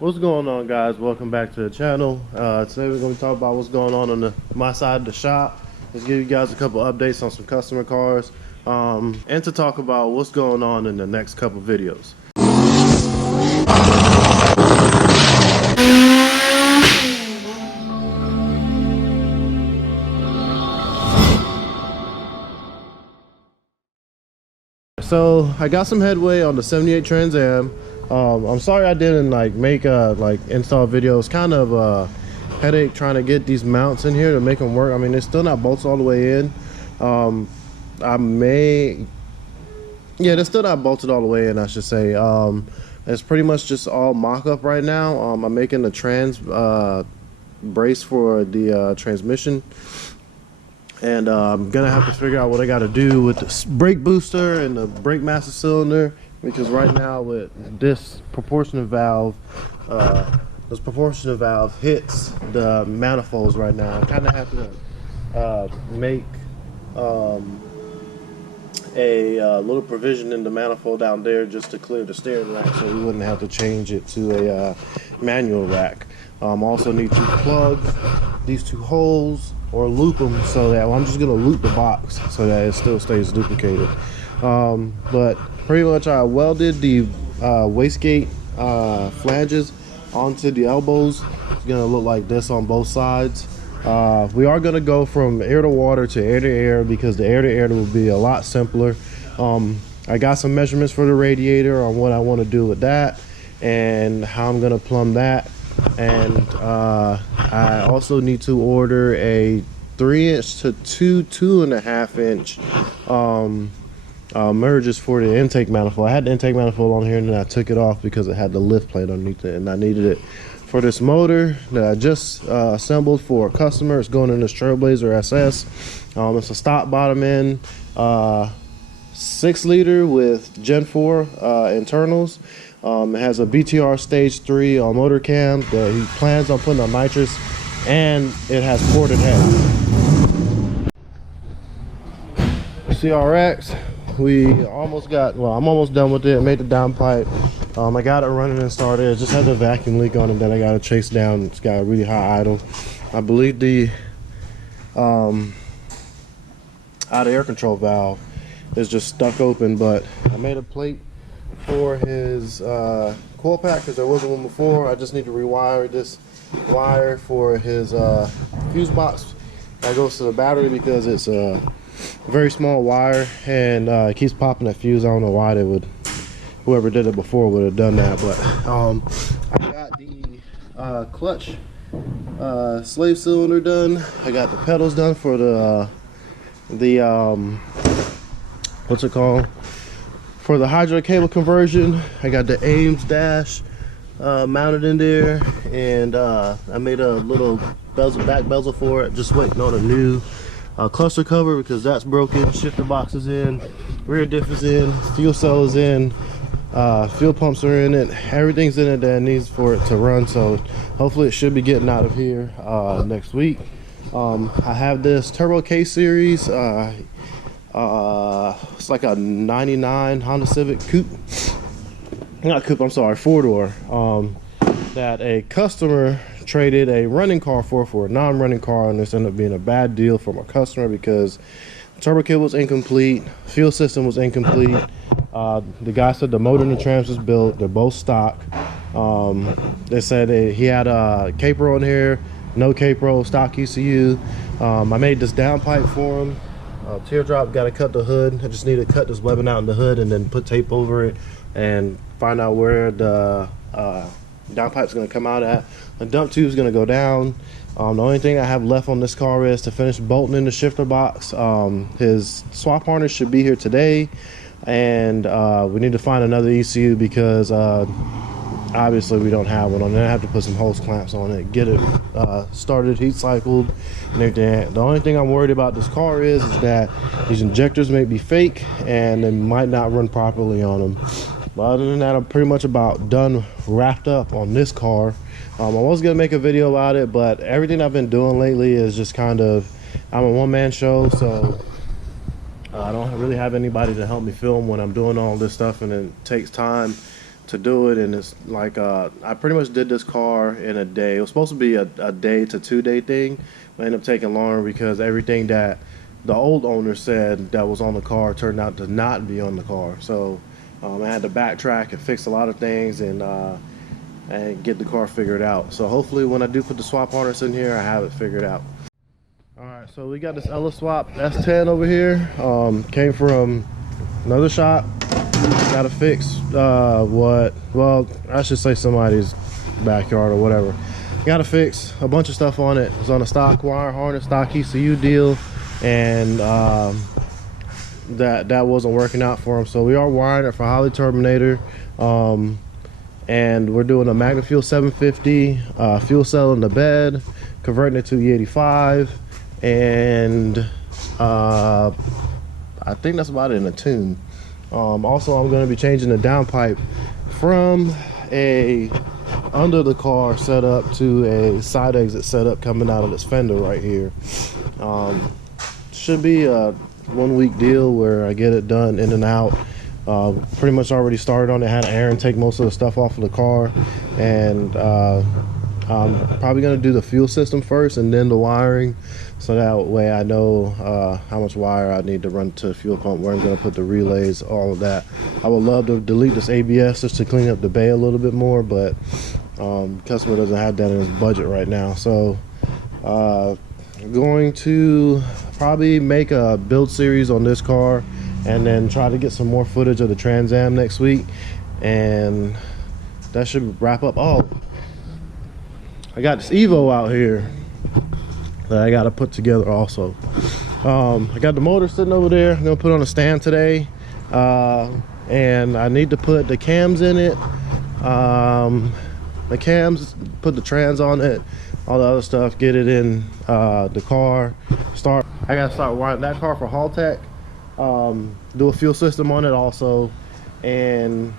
What's going on, guys? Welcome back to the channel. Today we're going to talk about what's going on my side of the shop. Let's give you guys a couple updates on some customer cars, and to talk about what's going on in the next couple videos. So I got some headway on the 78 Trans Am. I'm sorry I didn't make install videos. Kind of a headache trying to get these mounts in here to make them work. I mean, they're still not bolts all the way in. They're still not bolted all the way in, I should say. It's pretty much just all mock-up right now. I'm making the trans brace for the transmission, and I'm gonna have to figure out what I got to do with the brake booster and the brake master cylinder, because right now with this proportionate valve, this proportionate valve hits the manifolds right now. I kind of have to make a little provision in the manifold down there just to clear the steering rack, so we wouldn't have to change it to a manual rack. Also need to plug these two holes or loop them, so that I'm just gonna loop the box so that it still stays duplicated. But pretty much I welded the wastegate flanges onto the elbows. It's gonna look like this on both sides. We are gonna go from air to water to air to air, because the air to air will be a lot simpler. I got some measurements for the radiator on what I want to do with that and how I'm gonna plumb that. And I also need to order a 3-inch to 2.5 inch merges for the intake manifold. I had the intake manifold on here, and then I took it off because it had the lift plate underneath it, and I needed it for this motor that I just assembled for a customer. It's going in this Trailblazer SS. It's a stock bottom end 6-liter with Gen 4 internals. It has a BTR stage 3 motor cam that he plans on putting on nitrous, and it has ported head. CRX, we almost got, well, I'm almost done with it. Made the downpipe. I got it running and started. It just had a vacuum leak on it that I got to chase down. It's got a really high idle. I believe the out of air control valve is just stuck open, but I made a plate for his coil pack because there wasn't one before. I just need to rewire this wire for his fuse box that goes to the battery, because it's a very small wire, and it keeps popping that fuse. I don't know why they would, whoever did it before would have done that. But I got the clutch slave cylinder done. I got the pedals done for the what's it called, for the hydro cable conversion. I got the Ames dash mounted in there, and I made a little bezel, back bezel for it. Just waiting on a new cluster cover because that's broken. Shifter box is in, rear diff is in, fuel cell is in, fuel pumps are in it. Everything's in it that it needs for it to run. So hopefully it should be getting out of here next week. I have this Turbo K series. It's like a 99 Honda Civic coupe, not coupe, I'm sorry, 4-door, that a customer traded a running car for a non-running car, and this ended up being a bad deal for my customer because the turbo kit was incomplete, fuel system was incomplete. The guy said the motor and the trans was built, they're both stock. They said he had a capo on here, no capo, stock ECU. I made this downpipe for him. Teardrop, got to cut the hood. I just need to cut this webbing out in the hood and then put tape over it and find out where the downpipe's going to come out at. The dump tube's going to go down. The only thing I have left on this car is to finish bolting in the shifter box. His swap harness should be here today, and we need to find another ECU because obviously we don't have one on there. I have to put some hose clamps on it, get it started, heat cycled, and everything. The only thing I'm worried about this car is that these injectors may be fake and they might not run properly on them. But other than that, I'm pretty much about done, wrapped up on this car. I was gonna make a video about it, but everything I've been doing lately is just kind of, I'm a one-man show, so I don't really have anybody to help me film when I'm doing all this stuff, and it takes time to do it, and it's like I pretty much did this car in a day. It was supposed to be a day to 2 day thing, but ended up taking longer because everything that the old owner said that was on the car turned out to not be on the car. So I had to backtrack and fix a lot of things and get the car figured out. So hopefully when I do put the swap harness in here, I have it figured out. All right, so we got this Ella Swap S10 over here. Came from another shop. Got to fix well, I should say somebody's backyard or whatever. Got to fix a bunch of stuff on it. It was on a stock wire harness, stock ECU deal, and that wasn't working out for him. So we are wiring it for Holly Terminator, and we're doing a Magna Fuel 750 fuel cell in the bed, converting it to E85, and I think that's about it in a tune. Also, I'm going to be changing the downpipe from a under the car setup to a side exit setup coming out of this fender right here. Should be a 1 week deal where I get it done in and out. Pretty much already started on it. Had Aaron take most of the stuff off of the car, and I'm probably going to do the fuel system first and then the wiring, so that way I know how much wire I need to run to the fuel pump, where I'm going to put the relays, all of that. I would love to delete this ABS just to clean up the bay a little bit more, but customer doesn't have that in his budget right now. So going to probably make a build series on this car and then try to get some more footage of the Trans Am next week, and that should wrap up. Oh, I got this Evo out here that I got to put together also. I got the motor sitting over there. I'm gonna put on a stand today, and I need to put the cams in it, the cams, put the trans on it, all the other stuff, get it in the car. I gotta start wiring that car for Haltech, do a fuel system on it also, and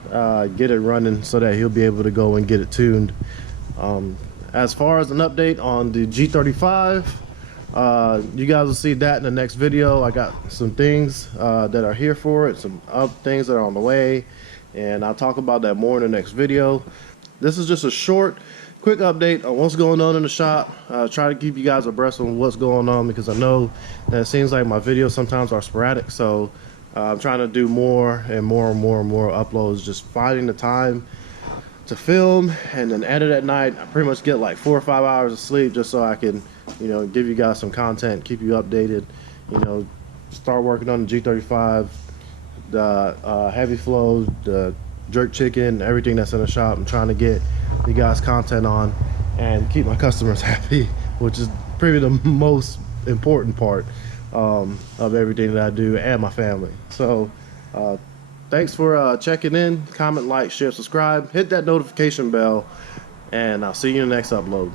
get it running so that he'll be able to go and get it tuned. As far as an update on the G35, you guys will see that in the next video. I got some things that are here for it, some things that are on the way, and I'll talk about that more in the next video. This is just a short, quick update on what's going on in the shop. Try to keep you guys abreast on what's going on, because I know that it seems like my videos sometimes are sporadic, so I'm trying to do more and more uploads, just finding the time to film and then edit at night. I pretty much get like 4 or 5 hours of sleep just so I can, you know, give you guys some content, keep you updated, you know, start working on the G35, the heavy flow, the jerk chicken, everything that's in the shop. I'm trying to get you guys content on and keep my customers happy, which is probably the most important part of everything that I do, and my family. So thanks for checking in. Comment, like, share, subscribe, hit that notification bell, and I'll see you in the next upload.